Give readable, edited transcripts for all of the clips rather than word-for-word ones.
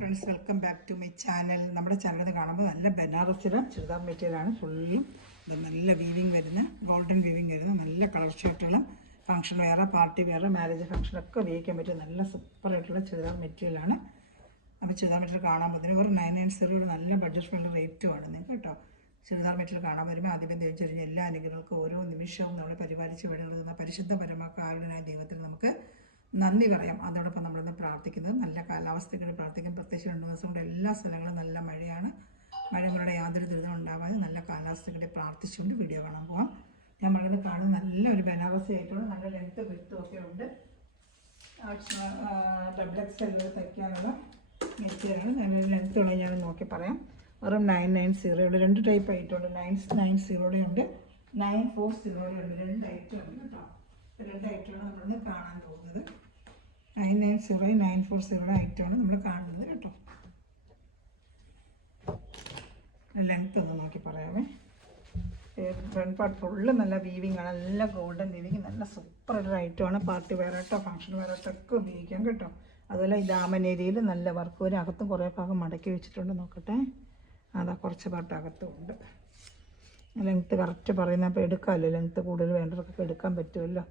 Friends, welcome back to my channel. നമ്മുടെ channel കാണുമ്പോൾ നല്ല ബനാറസിലെ ചുരിദാർ മെറ്റീരിയലാണ്. ഫുള്ളും ഇത് നല്ല വീവിങ് വരുന്ന, ഗോൾഡൻ വീവിങ് വരുന്ന നല്ല കളർ ഷർട്ടുകളും function wear, party wear, marriage ഫംഗ്ഷനൊക്കെ ഉപയോഗിക്കാൻ പറ്റിയ നല്ല സൂപ്പറായിട്ടുള്ള ചുരിദാർ മെറ്റീരിയലാണ്. അപ്പോൾ ചുരിദാർ മെറ്റീരിയൽ കാണാൻ പോകുന്നതിന് ഒരു 990 നല്ല ബഡ്ജറ്റ് ഫ്രണ്ട്ലി റേറ്റുമാണ് നിങ്ങൾക്ക് കേട്ടോ. ചുരിദാർ മെറ്റീരിയൽ കാണാൻ വരുമ്പോൾ ആദ്യമേ ചോദിച്ചറിഞ്ഞ എല്ലാ അനുഗ്രഹങ്ങൾക്കും ഓരോ നിമിഷവും നമ്മൾ പരിപാലിച്ച് വിടുന്ന പരിശുദ്ധ പരമകാരുണ്യനായ ദൈവത്തിന് നമുക്ക് നന്ദി പറയാം. അതോടൊപ്പം നമ്മളിന്ന് പ്രാർത്ഥിക്കുന്നത് നല്ല കാലാവസ്ഥയ്ക്ക് പ്രാർത്ഥിക്കും. പ്രത്യേകിച്ച് 2 ദിവസം കൊണ്ട് എല്ലാ സ്ഥലങ്ങളും നല്ല മഴയാണ്. മഴകളുടെ യാതൊരു ദുരിതം ഉണ്ടാവാതെ നല്ല കാലാവസ്ഥയ്ക്ക് പ്രാർത്ഥിച്ചുകൊണ്ട് വീഡിയോ കാണാൻ പോകാം. ഞാൻ പറയുന്നത് കാണുന്ന നല്ലൊരു ബനാറസി ആയിട്ടുള്ള നല്ല ലെങ്ത്ത് വിത്തും ഒക്കെ ഉണ്ട്. ഡബിൾ XL തയ്ക്കാനുള്ള മെറ്റീരിയലാണ്. നല്ല ലെങ്ത്തുള്ള ഞാൻ നോക്കി പറയാം. വെറും 990 രണ്ട് ടൈപ്പ് ആയിട്ടുണ്ട്. 990 ഉണ്ട്, 940 ഉണ്ട്. 2 ഐറ്റം ഉണ്ട് കേട്ടോ. 2 ഐറ്റമാണ് നമ്മളിന്ന് കാണാൻ പോകുന്നത്. 990 940 ഐറ്റമാണ് നമ്മൾ കാണുന്നത് കേട്ടോ. ലെങ്ത്ത് ഒന്ന് നോക്കി പറയാമേ. ഫ്രണ്ട് പാർട്ട് ഫുള്ള് നല്ല വീവിങ് ആണ്, നല്ല ഗോൾഡൻ വീവിങ്, നല്ല സൂപ്പർ ഒരു ഐറ്റമാണ്. പാർട്ടി വെയറായിട്ടോ ഫംഗ്ഷൻ വെയറായിട്ടോ ഒക്കെ ഉപയോഗിക്കാം കേട്ടോ. അതുപോലെ ഈ ദാമനേരിയയിൽ നല്ല വർക്ക് വരും. അകത്തും കുറേ ഭാഗം മടക്കി വെച്ചിട്ടുണ്ട്. നോക്കട്ടെ, അതാ കുറച്ച് പാർട്ട് അകത്തും ഉണ്ട്. ലെങ്ത്ത് കറക്റ്റ് പറയുന്ന അപ്പോൾ എടുക്കാമല്ലോ. ലെങ്ത്ത് കൂടുതൽ വേണ്ടവർക്കൊക്കെ എടുക്കാൻ പറ്റുമല്ലോ.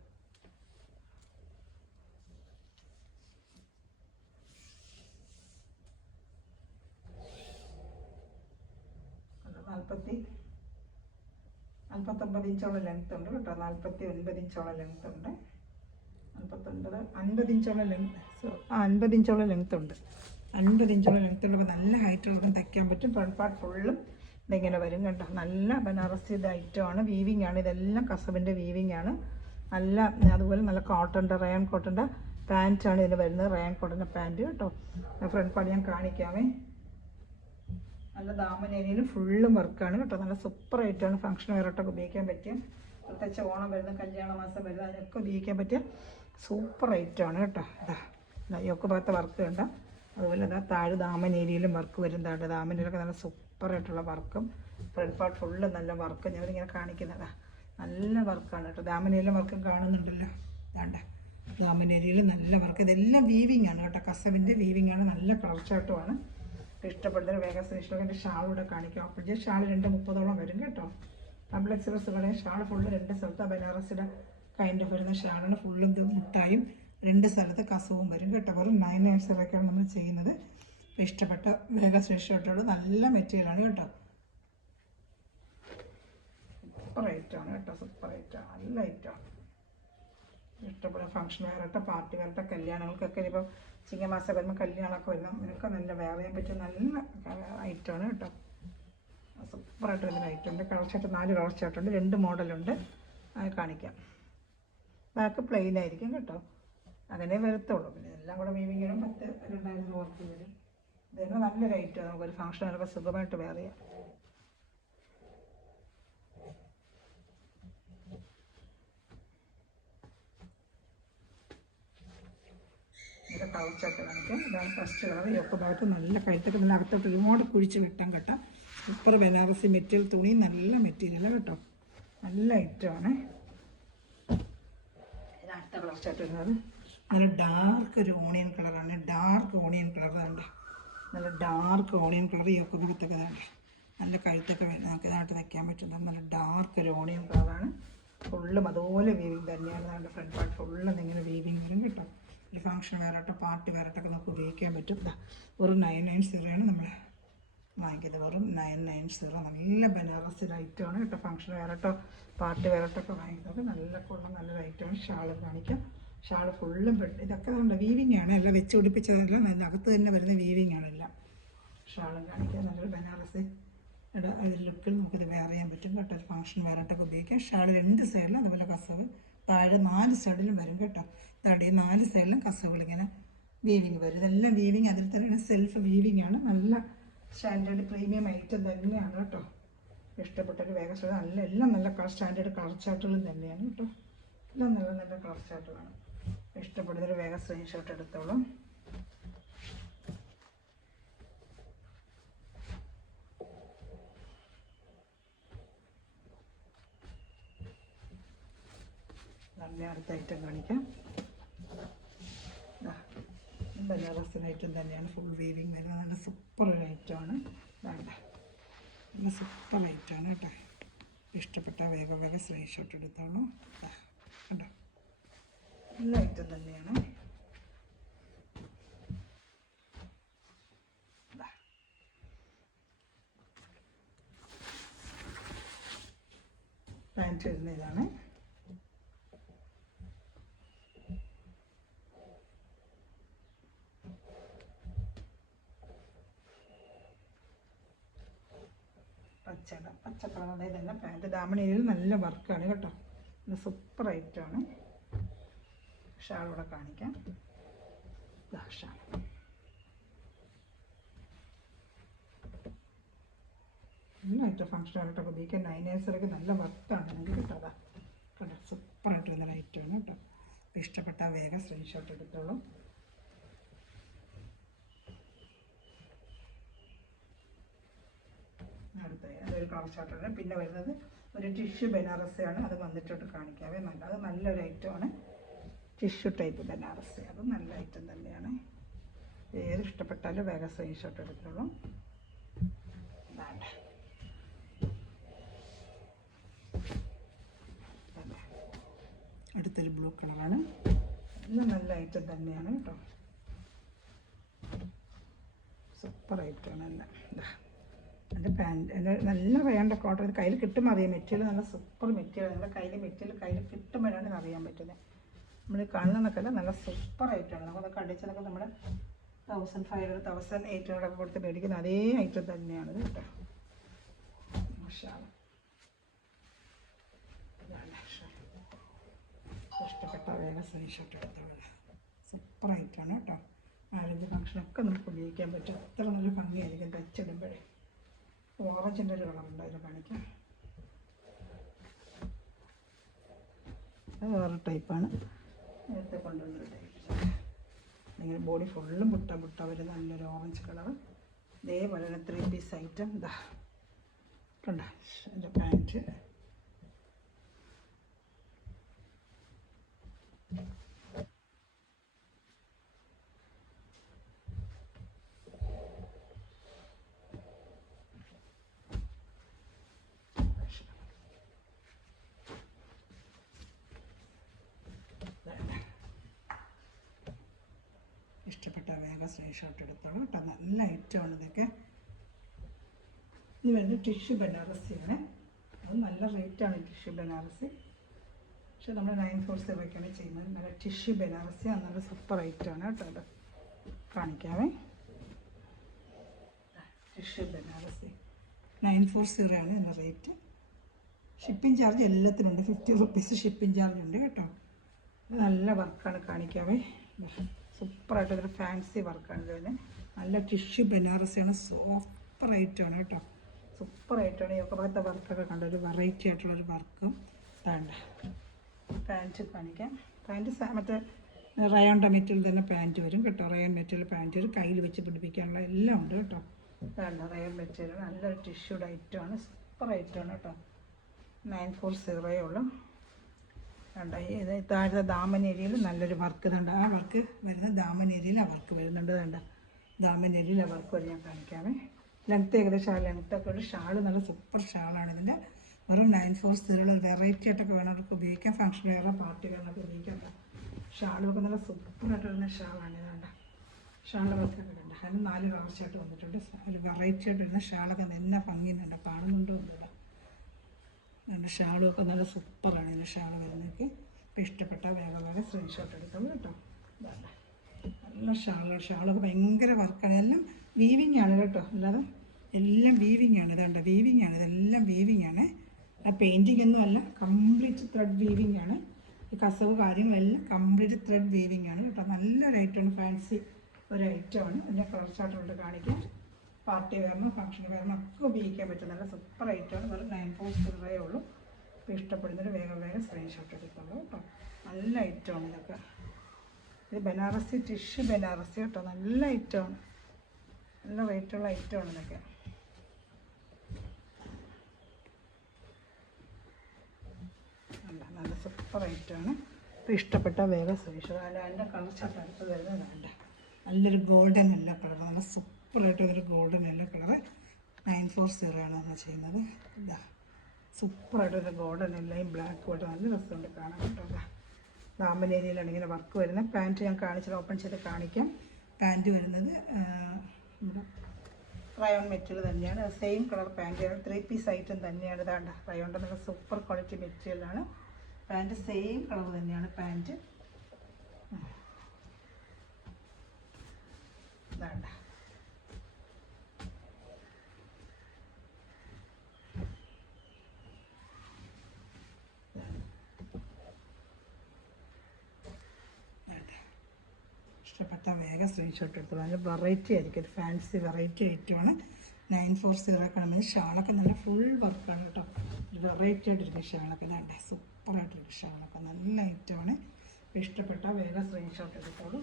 നാൽപ്പത്തൊമ്പത് ഇഞ്ചോളം ലെങ്ത് ഉണ്ട് കേട്ടോ. 49 ഇഞ്ചോളം ലെങ്ത് ഉണ്ട്. 50 ഇഞ്ചോളം ലെങ്ത് 50 ഇഞ്ചോളം ലെങ്ത് ഉണ്ട്. 50 ഇഞ്ചോളം ലെങ്ത് ഉള്ളപ്പോൾ നല്ല ഹൈറ്റുള്ളവർക്കും തയ്ക്കാൻ പറ്റും. ഫ്രണ്ട് പാർട്ട് ഫുള്ളും ഇതിങ്ങനെ വരും കേട്ടോ. നല്ല ബനാറസിയുടെ ഐറ്റമാണ്. വീവിങ് ആണ്, ഇതെല്ലാം കസവിൻ്റെ വീവിങ് ആണ്. നല്ല അതുപോലെ നല്ല കോട്ടൻ്റെ റയോൺ കോട്ടൻ്റെ പാൻറ്റാണ് ഇതിന് വരുന്നത്. റയോൺ കോട്ടൻ്റെ പാൻറ്റ് കേട്ടോ. ഫ്രണ്ട് പാർട്ട് ഞാൻ കാണിക്കാമേ. നല്ല ദാമനേരിയയിൽ ഫുള്ളും വർക്കാണ് കേട്ടോ. നല്ല സൂപ്പർ ആയിട്ടാണ് ഫംഗ്ഷൻ വെയറായിട്ടൊക്കെ ഉപയോഗിക്കാൻ പറ്റിയ, പ്രത്യേകിച്ച് ഓണം വരുന്ന, കല്യാണ മാസം വരുന്ന, അതിനൊക്കെ ഉപയോഗിക്കാൻ പറ്റിയ സൂപ്പർ ഐറ്റമാണ് കേട്ടോ. ഇതാ യോക്ക് ഭാഗത്തെ വർക്ക് കണ്ട. അതുപോലെ ഇതാ താഴെ ദാമനേരിയയിലും വർക്ക് വരുന്നതാണ്. ദാമനേരിയൊക്കെ നല്ല സൂപ്പറായിട്ടുള്ള വർക്കും ഫ്രണ്ട് പാർട്ട് ഫുള്ള് നല്ല വർക്ക് ഞാനിങ്ങനെ കാണിക്കുന്നതാ. നല്ല വർക്കാണ് കേട്ടോ. ദാമനേരിയിലും വർക്കും കാണുന്നുണ്ടല്ലോ. വേണ്ട ദാമനേരിയയിൽ നല്ല വർക്ക്. ഇതെല്ലാം വീവിങ് ആണ് കേട്ടോ. കസവിൻ്റെ വീവിങ് ആണ്. നല്ല കളർ ചാർട്ടുമാണ്. ഇഷ്ടപ്പെടുന്നൊരു വേഗം ഇഷ്ടപ്പെട്ട ഷാൾ ഇവിടെ കാണിക്കാം. അപ്പോഴേ ഷാൾ 230 വരും കേട്ടോ. ഡബിൾ XL ഷാൾ ഫുള്ള് 2 സ്ഥലത്ത് ബനാറസിയുടെ കൈൻഡ് ഓഫ് വരുന്ന ഷാളാണ്. ഫുള്ളും മുട്ടായും 2 സ്ഥലത്ത് കസവും വരും കേട്ടോ. വെറും 990 നമ്മൾ ചെയ്യുന്നത്. അപ്പോൾ ഇഷ്ടപ്പെട്ട വേഗം ഇഷ്ടപ്പെട്ടോട് നല്ല മെറ്റീരിയലാണ് കേട്ടോ. സൂപ്പർ ഐറ്റമാണ് കേട്ടോ. സൂപ്പർ ഐറ്റമാണ്, നല്ല ഐറ്റമാണ്. ഇഷ്ടപ്പെടുന്ന ഫംഗ്ഷൻ വെയറായിട്ടോ പാർട്ടി വെയറായിട്ടോ കല്യാണങ്ങൾക്കൊക്കെ ഇപ്പോൾ ചിങ്ങമാസം വരുമ്പോൾ കല്യാണമൊക്കെ വരുന്ന ഇതിനൊക്കെ നല്ല വെയർ ചെയ്യാൻ പറ്റിയ നല്ല ഐറ്റമാണ് കേട്ടോ. സൂപ്പറായിട്ട് വരുന്ന ഐറ്റം ഉണ്ട്. കളർ ചാർട്ട് 4 കളർ ചാർട്ടുണ്ട്. 2 മോഡലുണ്ട്. അത് കാണിക്കാം. ബാക്ക് പ്ലെയിൻ ആയിരിക്കും കേട്ടോ. അങ്ങനെ വരത്തുള്ളൂ. പിന്നെ എല്ലാം കൂടെ വീവിങ്ങിനും 10-2000 വർക്ക് വരും. ഇതന്നെ നല്ലൊരു ഐറ്റമാണ്. നമുക്കൊരു ഫംഗ്ഷനൊക്കെ സുഖമായിട്ട് വെയർ ചെയ്യാം. ഇത് കളർ ചാർട്ട് കാണിക്കാം. ഇതാണ് ഫസ്റ്റ് കളർ. യോക്ക് ഭാഗത്ത് നല്ല കഴുത്തൊക്കെ നല്ല അകത്തോട്ട് ഒരുപാട് കുഴിച്ച് വെട്ടാൻ കേട്ടോ. സൂപ്പർ ബനാറസി മെറ്റീരിയൽ, തുണി നല്ല മെറ്റീരിയലാണ് കേട്ടോ. നല്ല ഐറ്റമാണ്. ഇത് അടുത്ത കളർ ചാർട്ട് വരുന്നത് നല്ല ഡാർക്ക് ഒരു ഓണിയൻ കളറാണ്. ഡാർക്ക് ഓണിയൻ കളർ വേണ്ട, നല്ല ഡാർക്ക് ഓണിയൻ കളർ. യോക്ക് ഭാഗത്തൊക്കെ വേണ്ട നല്ല കഴുത്തൊക്കെ നമുക്ക് ഇതായിട്ട് വയ്ക്കാൻ പറ്റുന്നത്. നല്ല ഡാർക്ക് ഒരു ഓണിയൻ കളറാണ്. ഫുള്ളും അതുപോലെ വീവിങ് തന്നെയാണ്. നമ്മുടെ ഫ്രണ്ട് പാർട്ട് ഫുള്ളും ഇങ്ങനെ വീവിങ് വരും കേട്ടോ. ഈ ഫംഗ്ഷൻ വെയറായിട്ടോ പാർട്ടി വെയറായിട്ടൊക്കെ നമുക്ക് ഉപയോഗിക്കാൻ പറ്റും. വെറും 990 നമ്മൾ വാങ്ങിക്കുന്നത്. വെറും 990 നല്ല ബനാറസി ഐറ്റമാണ് കേട്ടോ. ഫംഗ്ഷൻ വെയറായിട്ടോ പാർട്ടി വെയറായിട്ടൊക്കെ വാങ്ങിക്കുന്നത് നല്ല കൊള്ളം നല്ലൊരു ഐറ്റമാണ്. ഷാൾ കാണിക്കാം. ഷാൾ ഫുള്ളും ഇതൊക്കെ നമ്മുടെ വീവിങ് ആണ്. എല്ലാം വെച്ച് പിടിപ്പിച്ചതല്ല, നല്ല അകത്ത് തന്നെ വരുന്ന വീവിങ് ആണ് എല്ലാം. ഷാളും കാണിക്കാം. നല്ലൊരു ബനാറസി ലുക്കിൽ നമുക്കിത് വെയർ ചെയ്യാൻ പറ്റും കേട്ടോ. ഫംഗ്ഷൻ വെയറായിട്ടൊക്കെ ഉപയോഗിക്കാം. ഷാൾ 2 സൈഡിലും അതുപോലെ കസവ് താഴെ 4 സൈഡിലും വരും കേട്ടോ. താഴെ 4 സൈഡിലും കസവുകൾ ഇങ്ങനെ വീവിങ് വരും. ഇതെല്ലാം വീവിങ് അതിൽ തന്നെയാണ്. സെൽഫ് വീവിങ് ആണ്. നല്ല സ്റ്റാൻഡേർഡ് പ്രീമിയം ഐറ്റം തന്നെയാണ് കേട്ടോ. ഇഷ്ടപ്പെട്ടൊരു വേഗം നല്ല എല്ലാം നല്ല സ്റ്റാൻഡേർഡ് കളർ ചാർട്ടുകളും തന്നെയാണ് കേട്ടോ. എല്ലാം നല്ല നല്ല കളർ ചാർട്ടുകളാണ്. ഇഷ്ടപ്പെടുന്നൊരു വേഗം സ്ക്രീൻഷോട്ട് എടുത്തോളും. നല്ല അടുത്ത ഐറ്റം കാണിക്കാം. ബനാറസ് ഐറ്റം തന്നെയാണ്, ഫുൾ വീവിങ് വരുന്നത്. നല്ല സൂപ്പർ ഒരു ഐറ്റമാണ്. വേണ്ട, നല്ല സൂപ്പർ ഐറ്റമാണ് കേട്ടോ. ഇഷ്ടപ്പെട്ട വേഗം വേഗം സ്ക്രീൻഷോട്ട് എടുത്തോളൂ കേട്ടോ. നല്ല ഐറ്റം തന്നെയാണ്. പാൻറ്റ് വരുന്ന ഇതാണ്. പച്ചക്കളർ അതായത് തന്നെ പാൻറ്റ്. ദാമണിയിൽ നല്ല വർക്കാണ് കേട്ടോ. നല്ല സൂപ്പർ ഐറ്റമാണ്. ഷാളൂടെ കാണിക്കാം. ഷാൾ നല്ല ഐറ്റം ഫംഗ്ഷനായിട്ടോ. ഉപയോഗിക്കാൻ 9 നല്ല വർക്കാണ് നിങ്ങൾക്ക് കേട്ടോ. അതാ കേട്ടോ, സൂപ്പറായിട്ട് വരുന്ന ഐറ്റമാണ് കേട്ടോ. അപ്പോൾ ഇഷ്ടപ്പെട്ടാൽ വേഗം സ്ക്രീൻഷോട്ട് എടുത്തോളൂ. അടുത്തത് അതൊരു കളർ ചാർട്ടാണ്. പിന്നെ വരുന്നത് ഒരു ടിഷ്യൂ ബനാറസിയാണ്. അത് വന്നിട്ടോട്ട് കാണിക്കാവേ. അത് നല്ലൊരു ഐറ്റമാണ്. ടിഷ്യൂ ടൈപ്പ് ബനാറസി, അത് നല്ല ഐറ്റം തന്നെയാണ്. ഏത് ഇഷ്ടപ്പെട്ടാലും വേഗം സ്ക്രീൻഷോട്ട് എടുത്തോളൂ. അടുത്തൊരു ബ്ലൂ കളറാണ്. എല്ലാം നല്ല ഐറ്റം തന്നെയാണ് കേട്ടോ. സൂപ്പർ ഐറ്റമാണ് എല്ലാം. എൻ്റെ പാൻറ്റ് നല്ല വേണ്ട കോട്ടൺ. കയ്യിൽ കിട്ടുമ്പോൾ അറിയാം. മെറ്റീരിയൽ നല്ല സൂപ്പർ മെറ്റീരിയൽ. നമ്മുടെ കയ്യിൽ കിട്ടുമ്പോഴാണ് ഇത് അറിയാൻ പറ്റുന്നത്. നമ്മൾ കാണുന്നതൊക്കെ നല്ല സൂപ്പർ ഐറ്റമാണ്. നമുക്കതൊക്കെ അടിച്ചതൊക്കെ നമ്മുടെ 1500 1800 ഒക്കെ കൊടുത്ത് മേടിക്കുന്ന അതേ ഐറ്റം തന്നെയാണ് കേട്ടോ. ഇഷ്ടപ്പെട്ട വേഗം സ്ക്രീൻഷോട്ട് എടുത്തോളൂ. സൂപ്പർ ഐറ്റമാണ് കേട്ടോ. മാരേജ് ഫംഗ്ഷനൊക്കെ നമുക്ക് ഉപയോഗിക്കാൻ പറ്റും. അത്ര നല്ല ഭംഗിയായിരിക്കും തച്ചിടുമ്പോഴേ. ഓറഞ്ചിൻ്റെ ഒരു കളറുണ്ട്, അതിൽ കാണിക്കാം. അത് വേറെ ടൈപ്പാണ്. നേരത്തെ കൊണ്ടുവന്നൊരു ടൈപ്പ്. ഇങ്ങനെ ബോഡി ഫുള്ളും ബുട്ട വരുന്ന നല്ലൊരു ഓറഞ്ച് കളർ. ഇതേപോലെ 3 പീസ് ഐറ്റം. ഇതാ കണ്ടോ എൻ്റെ പാൻറ്റ്. ഇഷ്ടപ്പെട്ട വേഗം സ്ക്രീൻഷോട്ട് എടുത്തോളൂ കേട്ടോ. നല്ല ഐറ്റമാണ് ഇതൊക്കെ. ഇത് വരുന്നത് ടിഷ്യൂ ബനാറസിയാണ്. അത് നല്ല റേറ്റാണ് ടിഷ്യൂ ബനാറസി. പക്ഷെ നമ്മൾ 940 ചെയ്യുന്നത്. നല്ല ടിഷ്യൂ ബനാറസി അത് നല്ല സൂപ്പർ ഐറ്റമാണ് കേട്ടോ. അത് കാണിക്കാമേ. ടിഷ്യൂ ബനാറസി 940 ആണ് ഇതിൻ്റെ റേറ്റ്. ഷിപ്പിംഗ് ചാർജ് എല്ലാത്തിനുണ്ട്. 50 റുപ്പീസ് ഷിപ്പിംഗ് ചാർജ് ഉണ്ട് കേട്ടോ. നല്ല വർക്കാണ്. കാണിക്കാമേ. സൂപ്പറായിട്ട് ഇതൊരു ഫാൻസി വർക്കാണ് ഇതിന്. നല്ല ടിഷ്യൂ ബനാറസിയാണ്. സൂപ്പർ ഐറ്റമാണ് കേട്ടോ. സൂപ്പർ ഐറ്റമാണ്. ഈ ഒക്കെ ഭാഗത്തെ വർക്കൊക്കെ കണ്ട ഒരു വെറൈറ്റി ആയിട്ടുള്ളൊരു വർക്കും വേണ്ട. പാൻറ്റ് കാണിക്കാം. പാൻറ്റ് മറ്റേ റയോൺ മെറ്റീരിയൽ തന്നെ പാൻറ്റ് വരും കേട്ടോ. റയോൺ മെറ്റീരിയൽ പാൻറ്റ് വരും. കയ്യിൽ വെച്ച് പിടിപ്പിക്കാനുള്ള എല്ലാം ഉണ്ട് കേട്ടോ. വേണ്ട, റയോൺ മെറ്റീരിയൽ നല്ലൊരു ടിഷ്യൂഡ് ഐറ്റമാണ്. സൂപ്പർ ഐറ്റമാണ് കേട്ടോ. 940 ഉള്ളൂ. വേണ്ട, ഇത് താഴത്തെ ദാമൻ ഏരിയയിൽ നല്ലൊരു വർക്ക് ഇതുണ്ട്. ആ വർക്ക് വരുന്ന ദാമൻ ഏരിയയിൽ ആ വർക്ക് വരുന്നുണ്ട്. വേണ്ട, ദാമൻ ഏരിയയിൽ ആ വർക്ക് വരെ ഞാൻ കാണിക്കാമേ. ലെങ്ത്ത് ഏകദേശം ആ ലെങ്ത്തൊക്കെ ഒരു ഷാൾ നല്ല സൂപ്പർ ഷാളാണ് ഇതിൻ്റെ. വെറും 940 വെറൈറ്റി ആയിട്ടൊക്കെ വേണവർക്ക് ഉപയോഗിക്കാം. ഫംഗ്ഷൻ വേറെ പാർട്ടി വേണമൊക്കെ ഉപയോഗിക്കാം. ഷാളൊക്കെ നല്ല സൂപ്പറായിട്ട് വരുന്ന ഷാളാണ്. വേണ്ട, ഷാളിൻ്റെ വർക്കൊക്കെ കണ്ട. അതിന് 4 കളർ ഷർട്ട് വന്നിട്ടുണ്ട്. ഒരു വെറൈറ്റി ആയിട്ട് വരുന്ന ഷാളൊക്കെ നല്ല ഭംഗിയുണ്ട്. കാണുന്നുണ്ടോ ഒന്നുമില്ല. നല്ല ഷാളുമൊക്കെ നല്ല സൂപ്പറാണ് ഇതിൻ്റെ ഷാൾ വരുന്നതൊക്കെ. ഇപ്പോൾ ഇഷ്ടപ്പെട്ട വേഗം വേഗം സ്ക്രീൻഷോട്ട് എടുത്തോളൂ കേട്ടോ. നല്ല ഷാളൊക്കെ ഭയങ്കര വർക്കാണ്. എല്ലാം വീവിങ് ആണ് കേട്ടോ. അല്ലാതെ എല്ലാം വീവിങ് ആണ്. ഇതുണ്ട്, വീവിങ് ആണ്. ഇതെല്ലാം വീവിങ് ആണ്. ആ പെയിൻറ്റിങ് ഒന്നും അല്ല, കംപ്ലീറ്റ് ത്രെഡ് വീവിങ് ആണ്. ഈ കസവ് കാര്യങ്ങളെല്ലാം കംപ്ലീറ്റ് ത്രെഡ് വീവിങ് ആണ് കേട്ടോ. നല്ലൊരു ഐറ്റമാണ്. ഫാൻസി ഒരു ഐറ്റമാണ്. ഇതിൻ്റെ കളർ ചാർട്ടുകൊണ്ട് കാണിക്കാം. പാർട്ടി വെയറിനും ഫംഗ്ഷൻ വെയറിനും ഒക്കെ ഉപയോഗിക്കാൻ പറ്റും. നല്ല സൂപ്പർ ഐറ്റമാണ്. വെറും 940 ഉള്ളൂ. ഇപ്പോൾ ഇഷ്ടപ്പെടുന്നൊരു വേഗം വേഗം സ്ക്രീൻഷോട്ട് എടുക്കുള്ളൂ കേട്ടോ. നല്ല ഐറ്റമാണ് ഇതൊക്കെ. ഇത് ബനാറസി ടിഷ്യൂ ബനാറസി കേട്ടോ. നല്ല ഐറ്റമാണ്. നല്ല റേറ്റുള്ള ഐറ്റമാണ് ഇതൊക്കെ. നല്ല സൂപ്പർ ഐറ്റമാണ്. ഇപ്പോൾ ഇഷ്ടപ്പെട്ട വേഗം സ്ക്രീൻഷോട്ട്. അല്ല, അതിൻ്റെ കളർ ചാർട്ട് അടുത്ത് വരുന്നത് വേണ്ട. നല്ലൊരു ഗോൾഡൻ യെല്ലോ കളർ, നല്ല സൂപ്പറായിട്ടൊരു ഗോൾഡൻ യെല്ലോ കളറ് 940 ആണ് നമ്മൾ ചെയ്യുന്നത്. ഇതാ സൂപ്പറായിട്ടൊരു ഗോൾഡൻ യെല്ലോയും ബ്ലാക്കും ആയിട്ട് നല്ല രസമുണ്ട് കാണാൻ കേട്ടോ. ദാമൻ ഏരിയയിലാണ് ഇങ്ങനെ വർക്ക് വരുന്നത്. പാൻറ്റ് ഞാൻ കാണിച്ചത് ഓപ്പൺ ചെയ്ത് കാണിക്കാം. പാൻറ്റ് വരുന്നത് നമ്മുടെ റയോൺ മെറ്റീരിയൽ തന്നെയാണ്, സെയിം കളർ പാൻറ്റാണ്, 3 പീസ് ഐറ്റം തന്നെയാണ്. ഇതാണ്ട് റയോണിൻ്റെ നല്ല സൂപ്പർ ക്വാളിറ്റി മെറ്റീരിയലാണ്. പാൻറ്റ് സെയിം കളർ തന്നെയാണ് പാൻറ്റ്. ഇതാണ്ട് ഇഷ്ടപ്പെട്ട വേഗം സ്ക്രീൻഷോട്ട് എടുത്തു. നല്ല വെറൈറ്റി ആയിരിക്കും, ഒരു ഫാൻസി വെറൈറ്റി ഐറ്റമാണ്. 940 കാണുന്നത്. ഷാളൊക്കെ നല്ല ഫുൾ വർക്കാണ് കേട്ടോ, ഒരു വെറൈറ്റി ആയിട്ടിരിക്കും ഷാളൊക്കെ. ഇതാണ്ട് സൂപ്പറായിട്ടിരിക്കും ഷാളൊക്കെ, നല്ല ഐറ്റമാണ്. ഇഷ്ടപ്പെട്ട വേഗം സ്ക്രീൻഷോട്ട് എടുത്തോളൂ.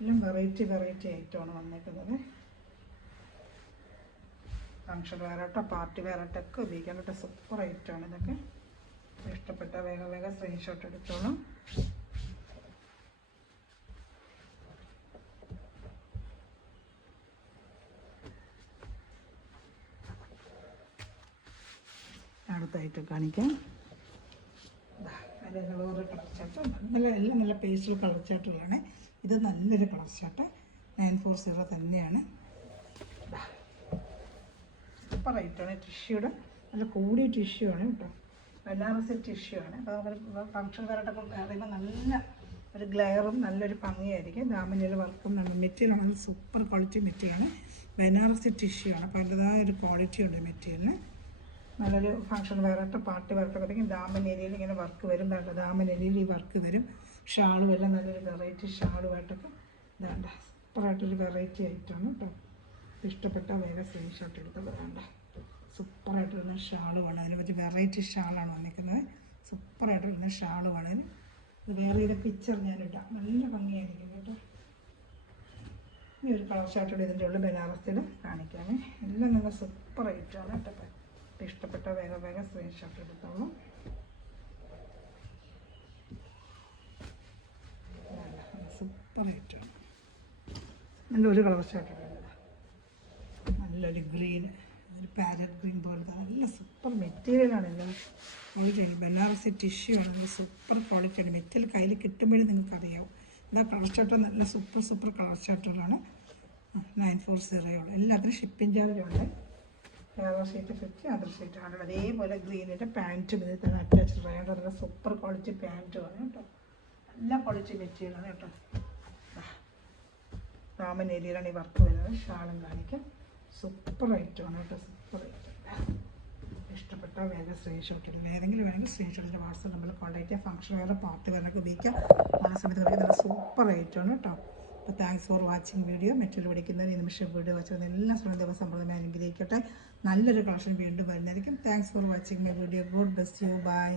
എല്ലാം വെറൈറ്റി ഐറ്റമാണ് വന്നേക്കുന്നത്. ഫങ്ഷൻ വെയറായിട്ടോ പാർട്ടി വെയറായിട്ടൊക്കെ ഉപയോഗിക്കാൻ പറ്റുന്ന സൂപ്പർ ഐറ്റമാണ് ഇതൊക്കെ. ഇഷ്ടപ്പെട്ട വേഗം സ്ക്രീൻഷോട്ട് എടുത്തോളൂ. അടുത്തായിട്ട് കാണിക്കാം. അതിൻ്റെ വേറെ കളർ ചാർട്ട് എല്ലാം നല്ല പേസ്റ്റൽ കളർ ചാർട്ടുകളാണ്. ഇത് നല്ലൊരു കളർ ചാർട്ട് 940 തന്നെയാണ്. സൂപ്പർ ഐറ്റമാണ്. ടിഷ്യൂടെ നല്ല കൂടിയ ടിഷ്യൂ ആണ് കേട്ടോ, ബനാറസി ടിഷ്യൂ ആണ്. അപ്പോൾ നമുക്ക് ഫങ്ഷൻ വെയറായിട്ടൊക്കെ പറയുമ്പോൾ നല്ല ഒരു ഗ്ലെയറും നല്ലൊരു ഭംഗിയായിരിക്കും. ദാമനിൽ വർക്കും നല്ല മെറ്റീരിയലാണ്, നല്ല സൂപ്പർ ക്വാളിറ്റി മെറ്റീരിയലാണ്. ബനാറസി ടിഷ്യൂ ആണ്, അപ്പോൾ അതിൻ്റെതായ ഒരു ക്വാളിറ്റി ഉണ്ട് മെറ്റീരിയലിന്. നല്ലൊരു ഫങ്ഷൻ വെയറായിട്ട് പാർട്ടി വെയറായിട്ടൊക്കെ ആയിരിക്കും. ദാമൻ ഏരിയയിൽ ഇങ്ങനെ വർക്ക് വരും. ദാമൻ ഏരിയയിൽ ഈ വർക്ക് വരും. ഷാളും എല്ലാം നല്ലൊരു വെറൈറ്റി ഷാളുമായിട്ടൊക്കെ ഇതാണ്ട് സൂപ്പറായിട്ടൊരു വെറൈറ്റി ആയിട്ടാണ് കേട്ടോ. ഇഷ്ടപ്പെട്ട വേഗം സ്ക്രീൻഷോട്ട് എടുത്തത്. വേണ്ട സൂപ്പറായിട്ട് വരുന്ന ഷാളുമാണ്, അതിന് പറ്റി വെറൈറ്റി ഷാളാണ് വന്നിരിക്കുന്നത്. സൂപ്പറായിട്ട് വരുന്ന ഷാളുമാണ്. ഇത് വേറെ ഇതിൻ്റെ പിക്ചർ ഞാനിടാം, നല്ല ഭംഗിയായിരിക്കും കേട്ടോ. ഈ ഒരു കളർ ഷാർട്ടോടെ ഇതിൻ്റെ ഉള്ളിൽ ബനാറസിൽ കാണിക്കാമേ. എല്ലാം നല്ല സൂപ്പർ ഐറ്റമാണ് കേട്ടോ. ഇഷ്ടപ്പെട്ട വേഗം സ്ക്രീൻഷോട്ട് എടുത്തോളൂ. സൂപ്പർ ഐറ്റമാണ്. നല്ലൊരു കളർ ഷർട്ട് നല്ലൊരു ഗ്രീൻ, ഒരു പാരറ്റ് ഗ്രീൻ പോലത്തെ നല്ല സൂപ്പർ മെറ്റീരിയലാണ്. എല്ലാം ക്വാളിറ്റിയാണ്. ബനാറസി ടിഷ്യൂ ആണ്, നല്ല സൂപ്പർ ക്വാളിറ്റിയാണ്. മെറ്റീരിയൽ കയ്യിൽ കിട്ടുമ്പോഴേ നിങ്ങൾക്കറിയാവും. എന്താ കളർ ഷർട്ട് നല്ല സൂപ്പർ കളർ ഷർട്ടുകളാണ്. 940 എല്ലാത്തിനും ഷിപ്പിംഗ് ചാർജുണ്ട്. വേറെ ഷീറ്റ് 50, അതർ ഷീറ്റ് 100. അതേപോലെ ഗ്രീനിൻ്റെ പാൻറ്റും ഇതിൽ തന്നെ അറ്റാച്ച്ഡ് ചെയ്യാൻ നല്ല സൂപ്പർ ക്വാളിറ്റി പാൻറ്റുമാണ് കേട്ടോ. നല്ല ക്വാളിറ്റി മെറ്റീരിയലാണ് കേട്ടോ. ദാമൻ ഏരിയയിലാണ് ഈ വർക്ക് വരുന്നത്. ഷാളും കാണിക്കാം. സൂപ്പർ ഐറ്റമാണ് കേട്ടോ, സൂപ്പർ ഐറ്റം. ഇഷ്ടപ്പെട്ട വേഗം സ്ക്രീൻഷോട്ട് എടുക്കും. ഏതെങ്കിലും വേണമെങ്കിൽ സ്ക്രീൻഷോട്ടിൻ്റെ വാട്സപ്പ് നമ്പറിൽ കോൺടാക്ട് ചെയ്യാം. ഫംഗ്ഷൻ വേറെ പാർട്ടി വേറൊക്കെ ഉപയോഗിക്കാം. ഓണ സമയത്ത് ഉപയോഗിക്കാൻ നല്ല സൂപ്പർ ഐറ്റമാണ് കേട്ടോ. അപ്പോൾ താങ്ക്സ് ഫോർ വാച്ചിങ് വീഡിയോ. മറ്റൊരു പഠിക്കുന്നതിന് ഈ നിമിഷം വീഡിയോ വാച്ച് എല്ലാ സ്വന്തം ദിവസം പ്രദമായി അനുഗ്രഹിക്കട്ടെ. നല്ലൊരു കളക്ഷൻ വീണ്ടും വരുന്നതായിരിക്കും. Thanks for watching my video. God bless you. By.